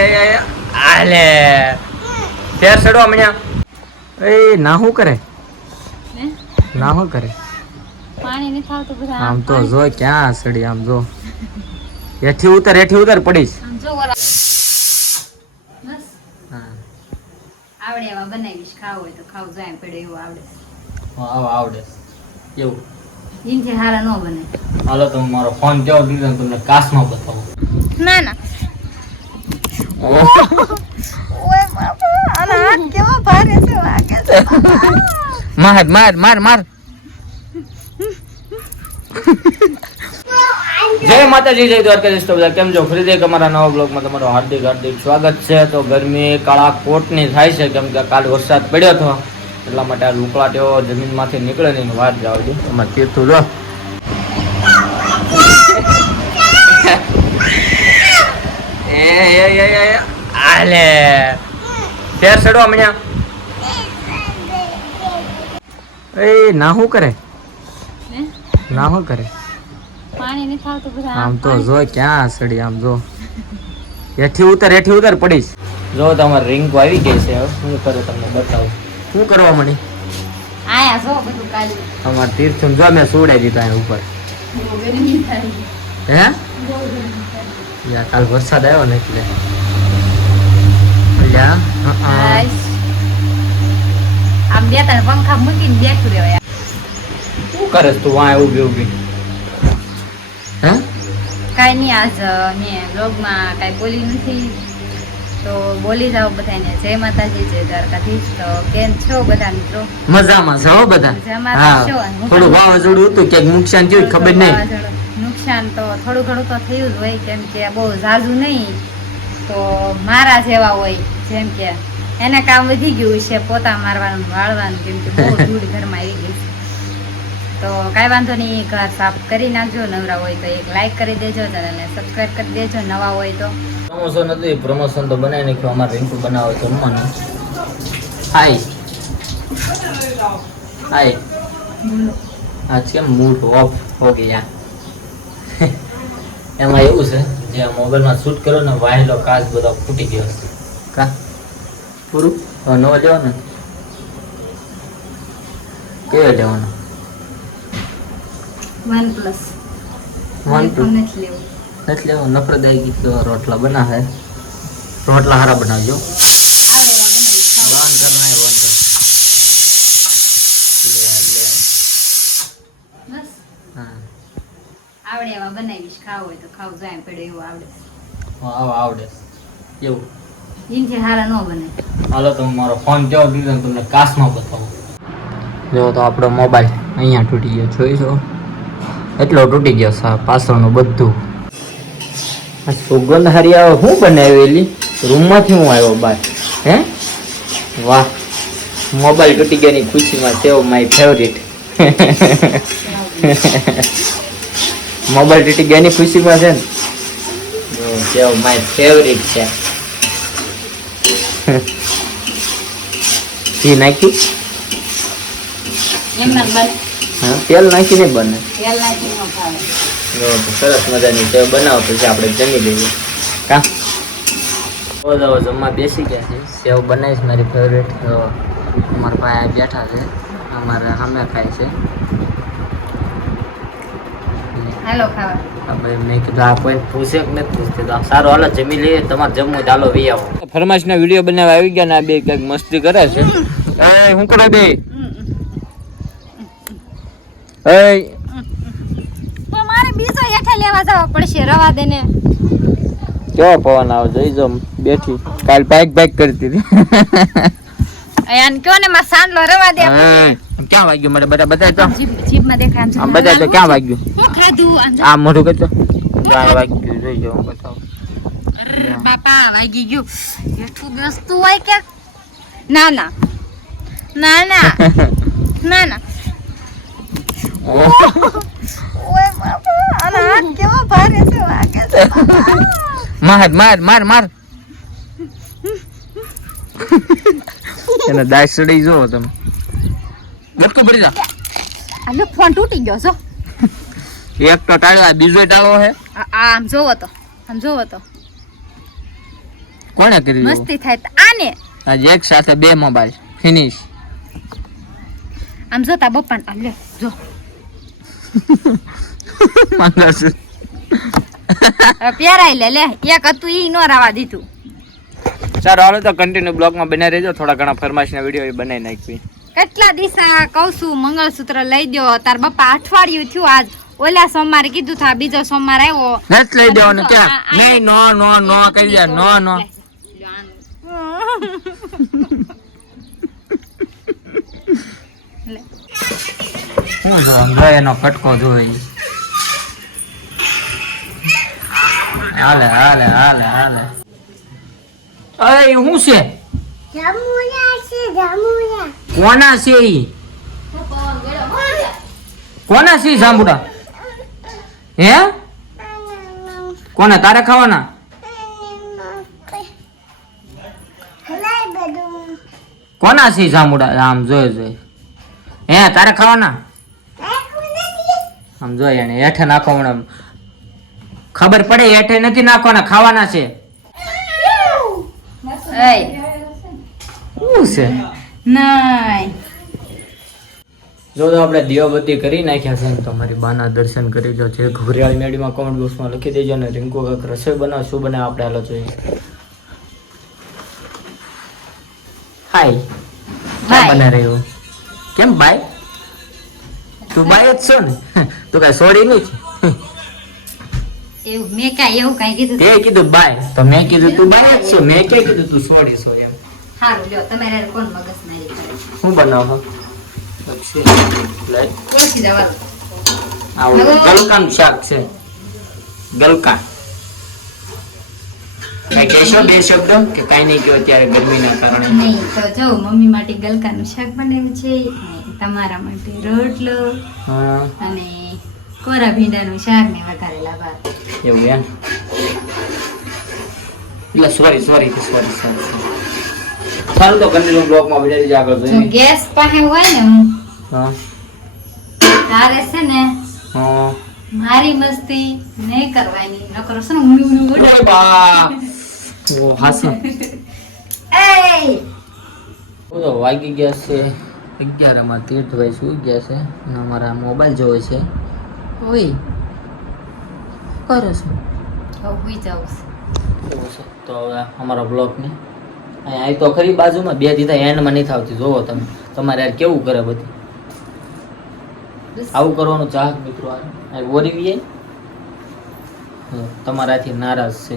આલે. ફેર ચડો હમણાં એ ના હું કરે? ના હું કરે? પાણી નથી આવતું બધા. આમ તો જો ક્યાં સડી આમ જો. હેઠી ઉતર હેઠી ઉતર પડીશ. આમ જો ઓલા બસ. હા. આવડે એવા બનાવીશ. ખાવ હોય તો ખાવ જાય પડે એવું આવડે. આવ આવડે. એવું. ઇનથી હારા ન બને. હાલો તો મારો ફોન કેવો દીધો તમને કાસમાં બતાવો. ના ના ઓય બાપા આના હાથ કેવા ભારે છે વાગે છે માર માર માર માર. જય માતાજી, જય દ્વારકાધીશ તો બધા. કેમ છો? ફરીથી એક અમારા નવા બ્લોગમાં તમારું હાર્દિક હાર્દિક સ્વાગત છે. તો ગરમી કાળા કોટની થાય છે, કેમ કે કાલ વરસાદ પડ્યો હતો. એટલા માટે આ ઉકળાટ એવો જમીનમાંથી નીકળે નહીં. વાત જાવ છું તમારે તીર્થું જો એ એ એ એ આલે. ફેર ચડો હમણાં એ ના શું કરે? ના શું કરે? પાણી બધા આમ તો જો ક્યાં સડી આમ જો. હેઠી ઉતર હેઠી ઉતર પડીશ. જો તમારે રિંગ આવી ગઈ છે શું કરું તમને બતાવું. શું કરવા મળી? આયા જો બધું કાલે અમારે તીર્થ જો મેં સુડાઈ દીધા ઉપર. હે? યા કાલ વરસાદ આવ્યો ને એટલે અલ્યા, હં, હં. આઈસ. આમ બે ત્રણ પંખા મૂકીને બેઠું રહેવાય શું કરે તું વાં ઊભી ઊભી હે કાંઈ નહીં આજ મેં બ્લોગમાં કાંઈ બોલી નથી તો બોલી જાઓ બધાને જય માતાજી જય દ્વારકાધીશ તો કેમ છો બધા મિત્રો મજામાં છો બધા મજામાં છો. થોડું વાવાઝોડું હતું ક્યાંક નુકસાન થયું ખબર નહીં. નુકસાન તો થોડું ઘણું તો થયું જ હોય કેમ કે બહુ ઝાઝું નહીં. તો મારા જેવા હોય જેમ કે એને કામ વધી ગયું છે પોતા મારવાનું વાળવાનું કેમ કે બહુ ધૂળ ઘરમાં આવી ગઈ છે. તો કાંઈ વાંધો નહીં ઘર સાફ કરી નાખજો નવરા હોય તો એક લાઈક કરી દેજો ચેનલને સબસ્ક્રાઈબ કરી દેજો નવા હોય તો. પ્રમોશન નથી પ્રમોશન તો બનાવી નાખ્યું અમારે રિંકુ બનાવો જમવાનું હાય હાય આજ કેમ મૂડ ઓફ હો ગયા. એમાં એવું છે જે મોબાઈલમાં શૂટ કર્યો ને વાહેલો કાચ બધો ફૂટી ગયો છે કા? પૂરું? હવે નવો લેવાનો કયો લેવાનો વન પ્લસ વન પ્લસ નથી લેવું. નથી લેવો? નફરત આવી ગઈ તો રોટલા બનાવે. રોટલા હારા બનાવજો. બંધ કરના બંધ કર લે લે. બસ. હા. આવડે એવા બનાવીશ ખાવ હોય તો ખાવ જાય પડે એવું આવડે. આવ આવડે. એવું. ઇનથી હારા ન બને. હાલો તો હું મારો ફોન કેવો દીધો તમને કાશમાં બતાવું. જો તો આપણો મોબાઈલ અહીંયા તૂટી ગયો જોઈ છો એટલો તૂટી ગયો સા પાછળનું બધું. આ સુગંધ હારી આવે શું બનાવેલી? રૂમમાંથી હું આવ્યો બાર હે? વાહ. મોબાઈલ તૂટી ગયાની ખુશીમાં સેવ માય ફેવરિટ મોબાઈલ ટીટી ગયાની ખુશીમાં છે ને? જો, સેવ માય ફેવરિટ છે. ઘી નાખી? હા તેલ નાખીને બને. તેલ નાખી નહીં બને જો સરસ મજાની સેવ બનાવો પછી આપણે જમી લઈએ. કા? તો જમવા બેસી ગયા છે સેવ બનાવીશ મારી ફેવરેટ તો અમારા ભાઈ આ બેઠા છે. અમારા સામે ખાય છે. હાલો ખાવા. મેં કીધું આ કોઈ પૂછે કે નથી પૂછતી. તો સારું હાલો જમી લઈએ તમારે જમવું ચાલો વી આવો. ફરમાઈશના વીડિયો બનાવવા આવી ગયા ને આ બે કંઈક મસ્તી કરે છે. એ શું કરે બે? એ. તો મારે બીજો હેઠે લેવા જવા પડશે રવા દેને. કેવો પવન આવે જોઈ જો બેઠી. કાલ બાઈક બાઈક કરતી હતી. યાન કયો ને માં સાંડલો રવા દે ક્યાં વાગ્યું મને બધા બધા તો? જીભમાં દેખાય આમ બધા તો ક્યાં વાગ્યું? હું ખાધું આ મોઢું કરતો ક્યાં વાગ્યું જોઈ જો બતાવો. બાપા વાગી ગયું. હેઠું ગસ્તું હોય કે? ના ના. ના ના. ના ના. ઓય બાપા આના હાથ કેવા ભારે છે વાગે છે માર માર માર માર. એનો દાસ ચડી જુઓ તમે. બટકું ભરી જા આલો ફોન તૂટી ગયો છો એક તો ટાળો આ બીજો ટાળો હે આ- આ આમ જોવો તો આમ જોવો તો. કોણે કરી મસ્તી થાય આને. આજે એક સાથે બે મોબાઈલ ફિનિશ. આમ જોતા બપાન આ લે જો. મંગળસૂત્ર પ્યારાઈ લે લે. એક હતું ઈ નો રાવા દીધું. સારું હાલો તો કન્ટિન્યુ બ્લોગમાં બને રહેજો. થોડા ઘણા ફરમાશના વીડિયો બનાવી નાખવી. કેટલા દિશા કહું છું મંગળસૂત્ર લઈ દો તાર બપ્પા અઠવાડિયું થયું આજ ઓલા સોમવારે કીધું થા બીજો સોમવાર આવ્યો નથી લઈ દેવાનું ક્યાં નહીં નો નો નો કહી દે નો નો. શું જો અંધાય એનો કટકો જોઈ હાલે હાલે હાલે હાલે અરે શું છે કોના છે ઈ? કોના છે સાંભુડા? હે? કોને? તારે ખાવાના? કોના છે ઈ આમ જોઈ જોઈ હે તારે ખાવાના? આમ જોઈ એને હેઠે નાખો હમણાં. ખબર પડે હેઠે નથી નાખવાના ખાવાના છે. શું છે? નહીં. જો તો આપણે દીવાબત્તી કરી નાખ્યા છે ને તમારી બાના દર્શન કરી જો જે ઘોરિયાળી મેડીમાં કોમેન્ટ બોક્સમાં લખી દેજો અને રિંકુ કાંઈક રસોઈ બનાવ શું બનાવે આપણે હાલો જોઈએ. હાય હાય બના બને રહ્યું? કેમ બાય તું બાય જ છો ને? તું કાંઈ સોડી નહીં છે? મેં કાંઈ એવું કાંઈ કીધું તે કીધું બાય તો મેં કીધું તું બાય જ છો મેં ક્યાં કીધું તું સોડી સો એમ? સારું લ્યો તમારે કોણ મગજ મારી કરે શું બનાવો પછી લઈ. ઓળખી જવાનું આવું ગલકાનું શાક છે. ગલકા. કઈ કહેશો બે શબ્દો? કે કઈ નહીં કહો ત્યારે ગરમીના કારણે? નહીં તો જો મમ્મી માટે ગલકાનું શાક બનાવ્યું છે. તમારા માટે રોટલો અને કોરા ભીંડાનું શાક ને વઘારેલા ભાત એવું એમ? એટલે સોરી સોરી સોરી સોરી સારું તો કન્ટિન્યુ બ્લોગમાં વિડિયો જ આગળ જોઈએ ગેસ પાસે હોય ને હું હા. તારે છે ને હા. મારી મસ્તી નહીં કરવાની. નકરો છે ને ઊંડી ઊંડી ઉડે. બા ઓ હાસો. એય! તો વાગી ગયા છે અગિયારમાં. તીર્થભાઈ સુઈ ગયા છે અને અમારા મોબાઈલ જોવે છે. ઓય. કરો છો? હવે જાઉં છું. તો હવે અમારા બ્લોગને અહીં તો ખરી બાજુમાં બે દીધા એન્ડમાં નહીં થતી જોવો તમે. તમારે યાર કેવું કરે બધું? આવું કરવાનું ચાહક મિત્રો આ. તમારાથી નારાજ છે.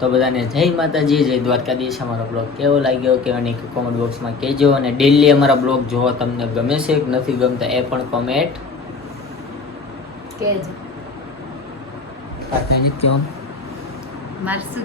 તો બધાને જય માતાજી જય દ્વારકાધીશ. અમારો બ્લોગ કેવો લાગ્યો કે નહીં કોમેન્ટ બોક્સમાં કહેજો. અને ડેલી અમારા બ્લોગ જોવા તમને ગમે છે કે નથી ગમતા એ પણ કોમેન્ટ કહેજો. કહેવાનું મારે શું